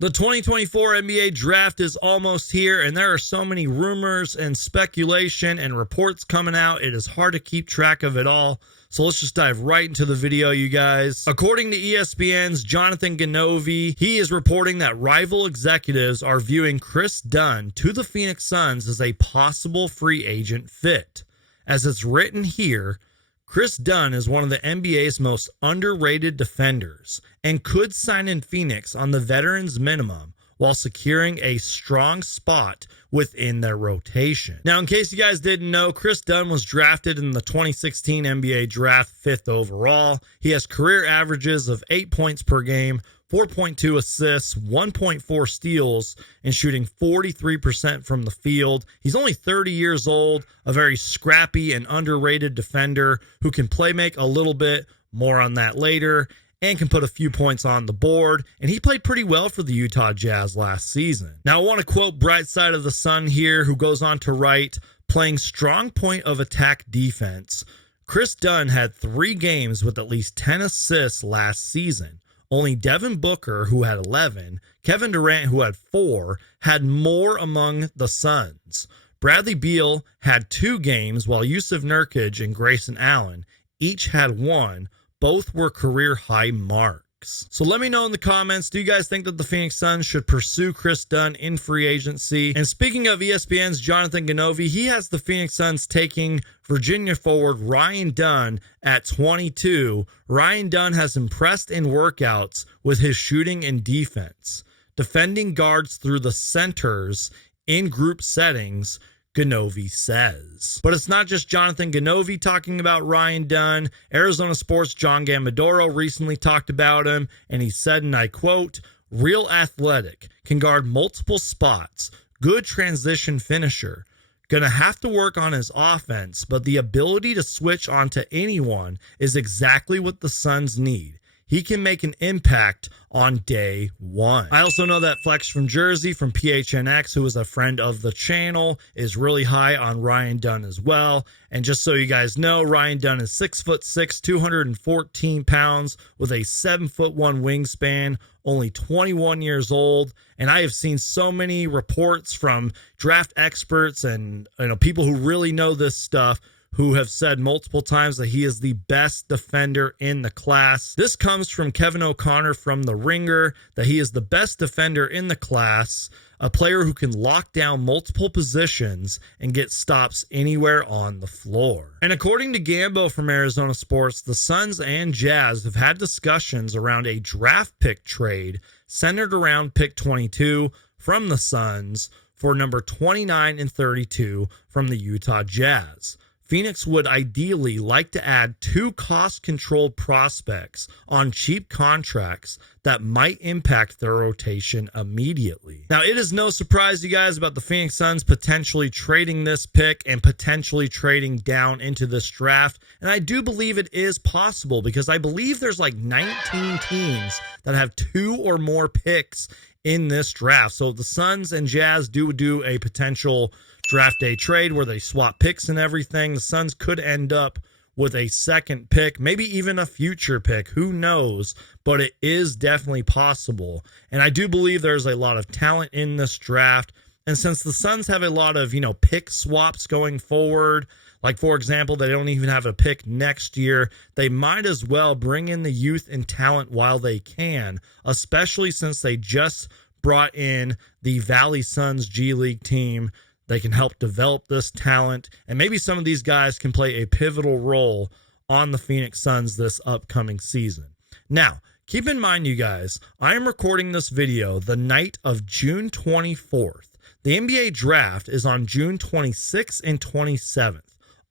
The 2024 NBA draft is almost here, and there are so many rumors and speculation and reports coming out, it is hard to keep track of it all. So let's just dive right into the video, you guys. According to ESPN's Jonathan Ganovi, he is reporting that rival executives are viewing Kris Dunn to the Phoenix Suns as a possible free agent fit. As it's written here, Kris Dunn is one of the NBA's most underrated defenders and could sign in Phoenix on the veterans minimum while securing a strong spot within their rotation. Now, in case you guys didn't know, Kris Dunn was drafted in the 2016 NBA draft 5th overall. He has career averages of 8 points per game, 4.2 assists, 1.4 steals, and shooting 43% from the field. He's only 30 years old, a very scrappy and underrated defender who can play make a little bit, more on that later, and can put a few points on the board, and he played pretty well for the Utah Jazz last season. Now, I want to quote Bright Side of the Sun here, who goes on to write, playing strong point of attack defense, Kris Dunn had 3 games with at least 10 assists last season. Only Devin Booker, who had 11, Kevin Durant, who had 4, had more among the Suns. Bradley Beal had 2 games, while Yusuf Nurkic and Grayson Allen each had 1. Both were career high marks. So let me know in the comments, do you guys think that the Phoenix Suns should pursue Kris Dunn in free agency? And speaking of ESPN's Jonathan Ganovi, he has the Phoenix Suns taking Virginia forward Ryan Dunn at 22. Ryan Dunn has impressed in workouts with his shooting and defense, defending guards through the centers in group settings, Ganovi says. But it's not just Jonathan Ganovi talking about Ryan Dunn. Arizona Sports' John Gambadoro recently talked about him, and he said, and I quote, real athletic, can guard multiple spots, good transition finisher. Gonna have to work on his offense, but the ability to switch onto anyone is exactly what the Suns need. He can make an impact on day one. I also know that Flex from Jersey from PHNX, who is a friend of the channel, is really high on Ryan Dunn as well. And just so you guys know, Ryan Dunn is 6'6", 214 pounds with a 7'1" wingspan, only 21 years old. And I have seen so many reports from draft experts and people who really know this stuff, who have said multiple times that he is the best defender in the class. This comes from Kevin O'Connor from The Ringer, that he is the best defender in the class, a player who can lock down multiple positions and get stops anywhere on the floor. And according to Gambo from Arizona Sports, the Suns and Jazz have had discussions around a draft pick trade centered around pick 22 from the Suns for number 29 and 32 from the Utah Jazz. Phoenix would ideally like to add 2 cost-controlled prospects on cheap contracts that might impact their rotation immediately. Now, it is no surprise, you guys, about the Phoenix Suns potentially trading this pick and potentially trading down into this draft. And I do believe it is possible, because I believe there's like 19 teams that have 2 or more picks in this draft. So the Suns and Jazz do a potential draft day trade where they swap picks and everything. The Suns could end up with a second pick, maybe even a future pick. Who knows? But it is definitely possible. And I do believe there's a lot of talent in this draft. And since the Suns have a lot of, pick swaps going forward, like, for example, they don't even have a pick next year, they might as well bring in the youth and talent while they can, especially since they just brought in the Valley Suns G League team. They can help develop this talent, and maybe some of these guys can play a pivotal role on the Phoenix Suns this upcoming season. Now, keep in mind, you guys, I am recording this video the night of June 24th. The NBA draft is on June 26th and 27th.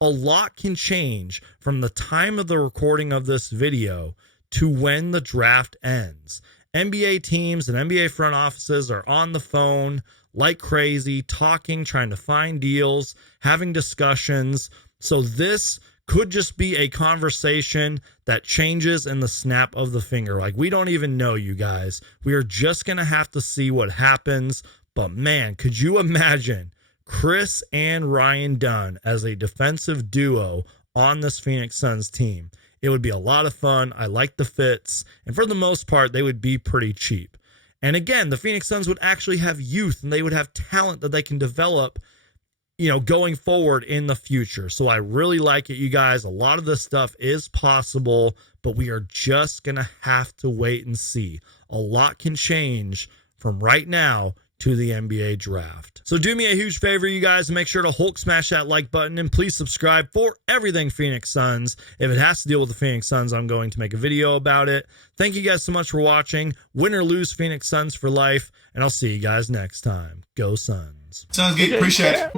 A lot can change from the time of the recording of this video to when the draft ends. NBA teams and NBA front offices are on the phone like crazy, talking, trying to find deals, having discussions. So this could just be a conversation that changes in the snap of the finger. Like, we don't even know, you guys. We are just going to have to see what happens. But man, could you imagine Kris and Ryan Dunn as a defensive duo on this Phoenix Suns team? It would be a lot of fun. I like the fits. And for the most part, they would be pretty cheap. And again, the Phoenix Suns would actually have youth and they would have talent that they can develop, going forward in the future. So I really like it, you guys. A lot of this stuff is possible, but we are just going to have to wait and see. A lot can change from right now to the NBA draft. So do me a huge favor, you guys, and make sure to Hulk smash that like button, and please subscribe for everything Phoenix Suns. If it has to deal with the Phoenix Suns, I'm going to make a video about it. Thank you guys so much for watching. Win or lose, Phoenix Suns for life, and I'll see you guys next time. Go Suns. Sounds good. Appreciate it.